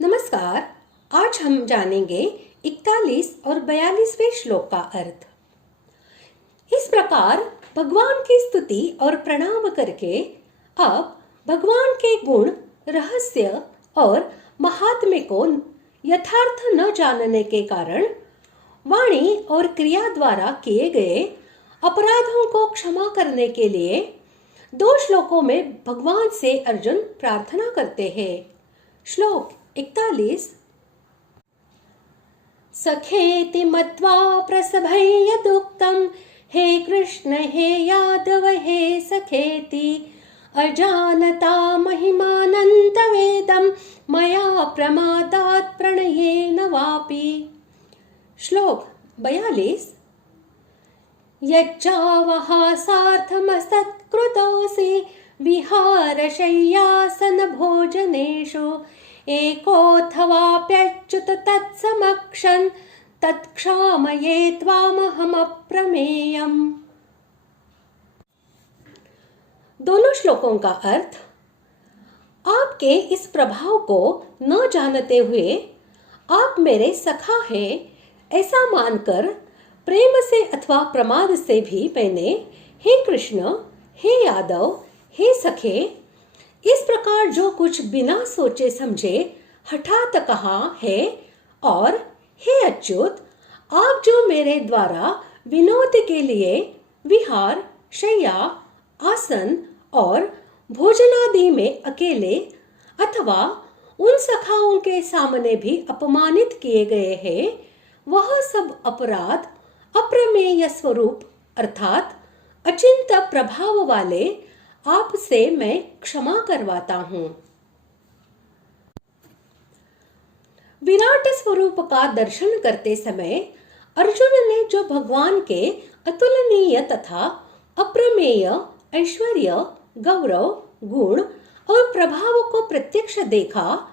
नमस्कार। आज हम जानेंगे 41 और 42वें श्लोक का अर्थ। इस प्रकार भगवान की स्तुति और प्रणाम करके अब भगवान के गुण, रहस्य और महात्म्य को यथार्थ न जानने के कारण वाणी और क्रिया द्वारा किए गए अपराधों को क्षमा करने के लिए 2 श्लोकों में भगवान से अर्जुन प्रार्थना करते हैं। श्लोक 41। सखेति मत्वा प्रसभै यदुक्तं हे कृष्ण हे यादव हे सखेति अजानता महिमानन्तवेदं मया प्रमादात् प्रणयेन वापि। श्लोक 42। यच्चावहासार्थमसत्कृतोऽसि विहारशय्यासन भोजनेषु एकोऽथवाप्यच्युत तत्समक्षं तत्क्षामये त्वामहमप्रमेयम्। दोनों श्लोकों का अर्थ। आपके इस प्रभाव को न जानते हुए आप मेरे सखा हैं ऐसा मानकर प्रेम से अथवा प्रमाद से भी मैंने हे कृष्ण, हे यादव, हे सखे इस प्रकार जो कुछ बिना सोचे समझे हठात कहा है, और हे अच्युत, आप जो मेरे द्वारा विनोद के लिए विहार, शय्या, आसन और भोजनादि में अकेले अथवा उन सखाओं के सामने भी अपमानित किए गए हैं, वह सब अपराध अप्रमेय स्वरूप अर्थात अचिंत्य प्रभाव वाले आपसे मैं क्षमा करवाता हूँ। विराट स्वरूप का दर्शन करते समय अर्जुन ने जो भगवान के अतुलनीय तथा अप्रमेय ऐश्वर्य, गौरव, गुण और प्रभाव को प्रत्यक्ष देखा,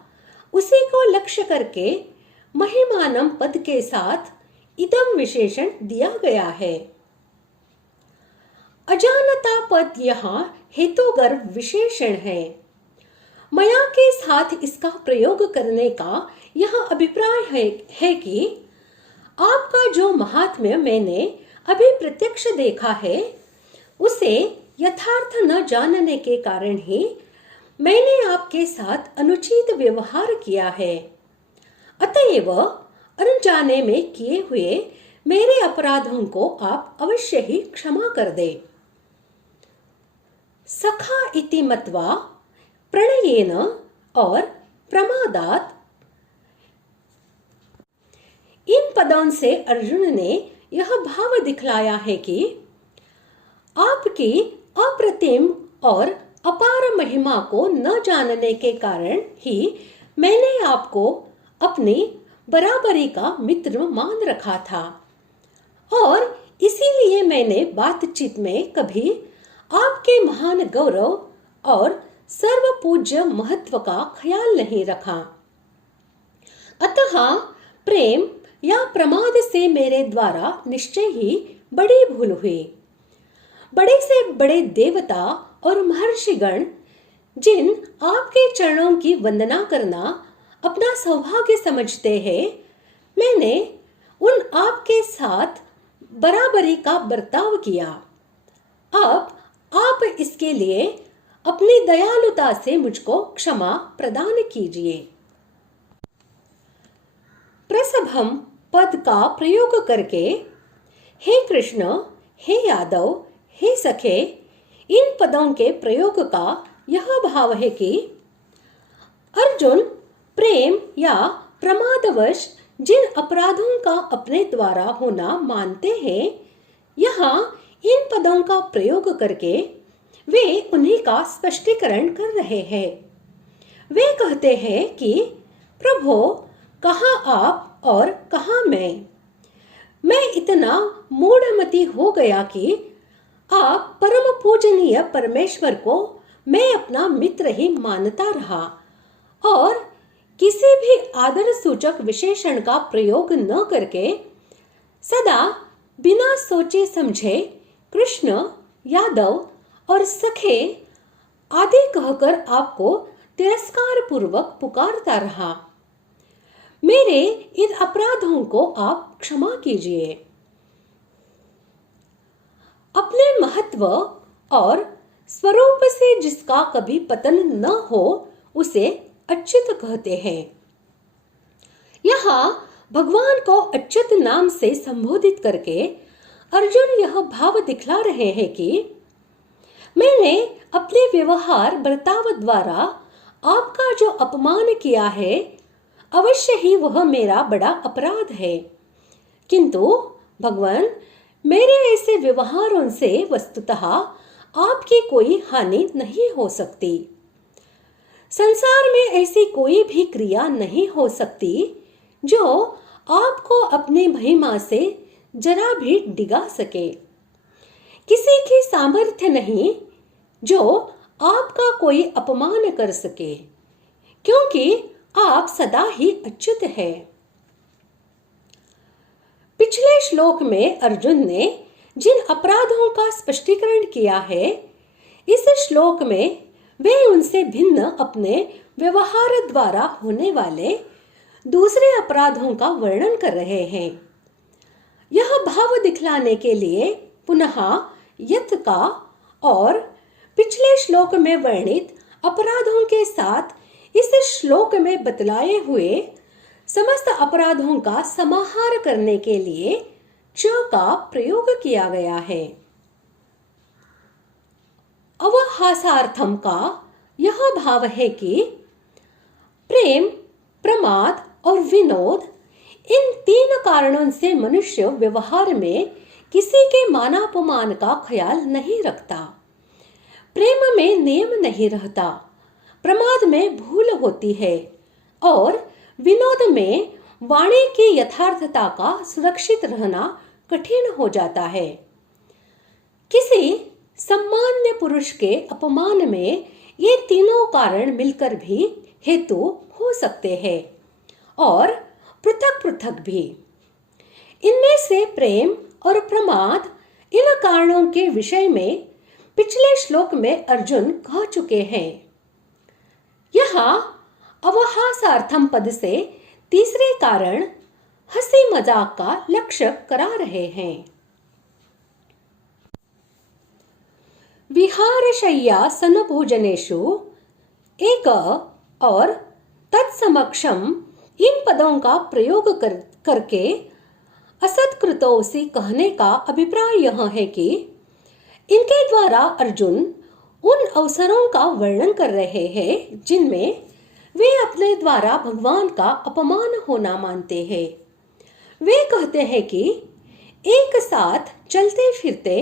उसी को लक्ष्य करके महिमानम पद के साथ इदम विशेषण दिया गया है। अजानता पद यहाँ हेतुगर्भ विशेषण है। मया के साथ इसका प्रयोग करने का यह अभिप्राय है कि आपका जो महात्म्य मैंने अभी प्रत्यक्ष देखा है, उसे यथार्थ न जानने के कारण ही मैंने आपके साथ अनुचित व्यवहार किया है। अतएव अनजाने में किए हुए मेरे अपराधों को आप अवश्य ही क्षमा कर दे। सखा इति मत्वा प्रणयेन और प्रमादात्, इन पदों से अर्जुन ने यह भाव दिखलाया है कि आपकी अप्रतिम और अपार महिमा को न जानने के कारण ही मैंने आपको अपनी बराबरी का मित्र मान रखा था, और इसीलिए मैंने बातचीत में कभी आपके महान गौरव और सर्व पूज्य महत्व का ख्याल नहीं रखा। अतः प्रेम या प्रमाद से मेरे द्वारा निश्चय ही बड़ी भूल हुई। बड़े से बड़े देवता और महर्षिगण जिन आपके चरणों की वंदना करना अपना सौभाग्य समझते हैं, मैंने उन आपके साथ बराबरी का बर्ताव किया। अब आप इसके लिए अपनी दयालुता से मुझको क्षमा प्रदान कीजिए। प्रसभम पद का प्रयोग करके हे कृष्ण, हे यादव, हे सखे, इन पदों के प्रयोग का यह भाव है कि अर्जुन प्रेम या प्रमादवश जिन अपराधों का अपने द्वारा होना मानते हैं, यहाँ इन पदों का प्रयोग करके वे उन्हीं का स्पष्टीकरण कर रहे हैं। वे कहते हैं कि प्रभु, कहाँ आप और कहाँ मैं इतना मूढ़मती हो गया कि आप परम पूजनीय परमेश्वर को मैं अपना मित्र ही मानता रहा, और किसी भी आदर सूचक विशेषण का प्रयोग न करके सदा बिना सोचे समझे कृष्ण, यादव और सखे आदि कहकर आपको तिरस्कार पूर्वक पुकारता रहा। मेरे इन अपराधों को आप क्षमा कीजिए। अपने महत्व और स्वरूप से जिसका कभी पतन न हो उसे अच्युत कहते हैं। यहाँ भगवान को अच्युत नाम से संबोधित करके अर्जुन यह भाव दिखला रहे हैं कि मैंने अपने व्यवहार बर्ताव द्वारा आपका जो अपमान किया है, अवश्य ही वह मेरा बड़ा अपराध है, किंतु भगवान मेरे ऐसे व्यवहारों से वस्तुतः आपकी कोई हानि नहीं हो सकती। संसार में ऐसी कोई भी क्रिया नहीं हो सकती जो आपको अपनी महिमा से जरा भी डिगा सके। किसी की सामर्थ्य नहीं जो आपका कोई अपमान कर सके, क्योंकि आप सदा ही अच्युत है। पिछले श्लोक में अर्जुन ने जिन अपराधों का स्पष्टीकरण किया है, इस श्लोक में वे उनसे भिन्न अपने व्यवहार द्वारा होने वाले दूसरे अपराधों का वर्णन कर रहे हैं। यह भाव दिखलाने के लिए पुनः यथ का और पिछले श्लोक में वर्णित अपराधों के साथ इस श्लोक में बतलाए हुए समस्त अपराधों का समाहार करने के लिए च का प्रयोग किया गया है। अवहासार्थम का यह भाव है कि प्रेम, प्रमाद और विनोद, इन तीन कारणों से मनुष्य व्यवहार में किसी के मानापमान का ख्याल नहीं रखता। प्रेम में नियम नहीं रहता, प्रमाद में भूल होती है और विनोद में वाणी की यथार्थता का सुरक्षित रहना कठिन हो जाता है। किसी सम्मान्य पुरुष के अपमान में ये तीनों कारण मिलकर भी हेतु हो सकते हैं और पृथक पृथक भी। इनमें से प्रेम और प्रमाद, इन कारणों के विषय में पिछले श्लोक में अर्जुन कह चुके हैं। यहाँ अवहासार्थम पद से तीसरे कारण हंसी मजाक का लक्ष्य करा रहे हैं। विहारशय्या सनभोजनेषु एक और तत्समक्षम, इन पदों का प्रयोग करके असत्कृतोसी कहने का अभिप्राय यह है कि इनके द्वारा अर्जुन उन अवसरों का वर्णन कर रहे हैं जिनमें वे अपने द्वारा भगवान का अपमान होना मानते हैं। वे कहते हैं कि एक साथ चलते फिरते,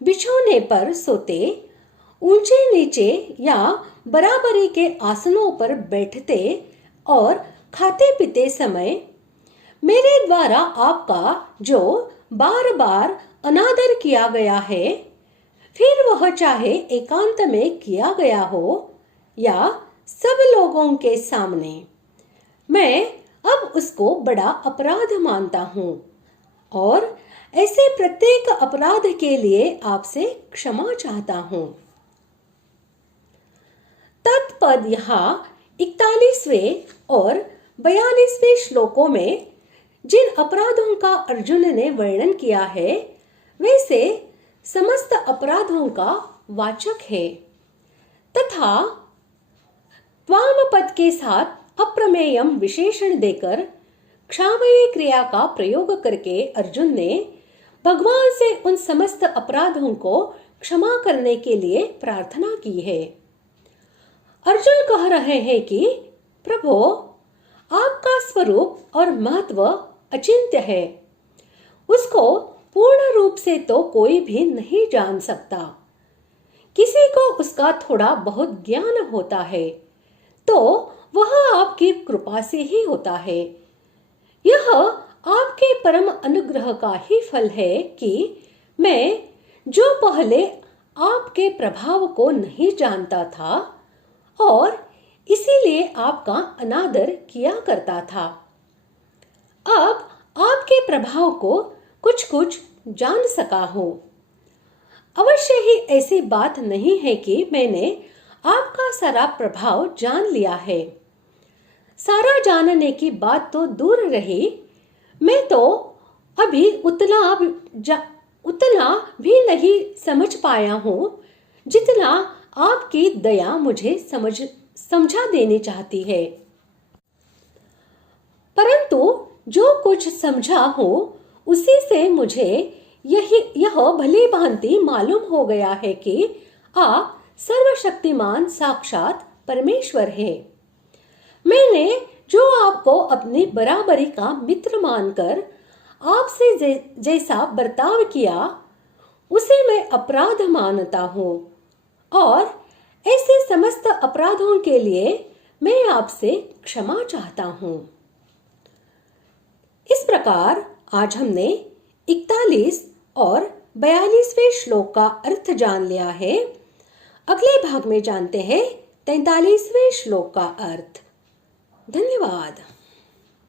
बिछौने पर सोते, ऊंचे नीचे या बराबरी के आसनों पर बैठते और खाते पीते समय मेरे द्वारा आपका जो बार बार अनादर किया गया है, फिर वह चाहे एकांत में किया गया हो या सब लोगों के सामने, मैं अब उसको बड़ा अपराध मानता हूँ और ऐसे प्रत्येक अपराध के लिए आपसे क्षमा चाहता हूँ। तत्पद यहाँ 41वें और 42वें श्लोकों में जिन अपराधों का अर्जुन ने वर्णन किया है, वैसे समस्त अपराधों का वाचक है तथा त्वाम पद के साथ अप्रमेयम विशेषण देकर क्षामये क्रिया का प्रयोग करके अर्जुन ने भगवान से उन समस्त अपराधों को क्षमा करने के लिए प्रार्थना की है। अर्जुन कह रहे हैं कि प्रभु, आपका स्वरूप और महत्व अचिंत्य है, उसको पूर्ण रूप से तो कोई भी नहीं जान सकता। किसी को उसका थोड़ा बहुत ज्ञान होता है तो वह आपकी कृपा से ही होता है। यह आपके परम अनुग्रह का ही फल है कि मैं जो पहले आपके प्रभाव को नहीं जानता था और इसीलिए आपका अनादर किया करता था, अब आपके प्रभाव को कुछ कुछ जान सका हूं। अवश्य ही ऐसी बात नहीं है कि मैंने आपका सारा प्रभाव जान लिया है। सारा जानने की बात तो दूर रही, मैं तो अभी उतना भी नहीं समझ पाया हूँ जितना आपकी दया मुझे समझा देनी चाहती है। परंतु जो कुछ समझा हूँ उसी से मुझे यह भली भांति मालूम हो गया है कि आप सर्वशक्तिमान साक्षात परमेश्वर है। मैंने जो आपको अपनी बराबरी का मित्र मानकर आपसे जैसा बर्ताव किया उसे मैं अपराध मानता हूँ और ऐसे समस्त अपराधों के लिए मैं आपसे क्षमा चाहता हूँ। इस प्रकार आज हमने 41 और 42वें श्लोक का अर्थ जान लिया है। अगले भाग में जानते हैं 43वें श्लोक का अर्थ। धन्यवाद।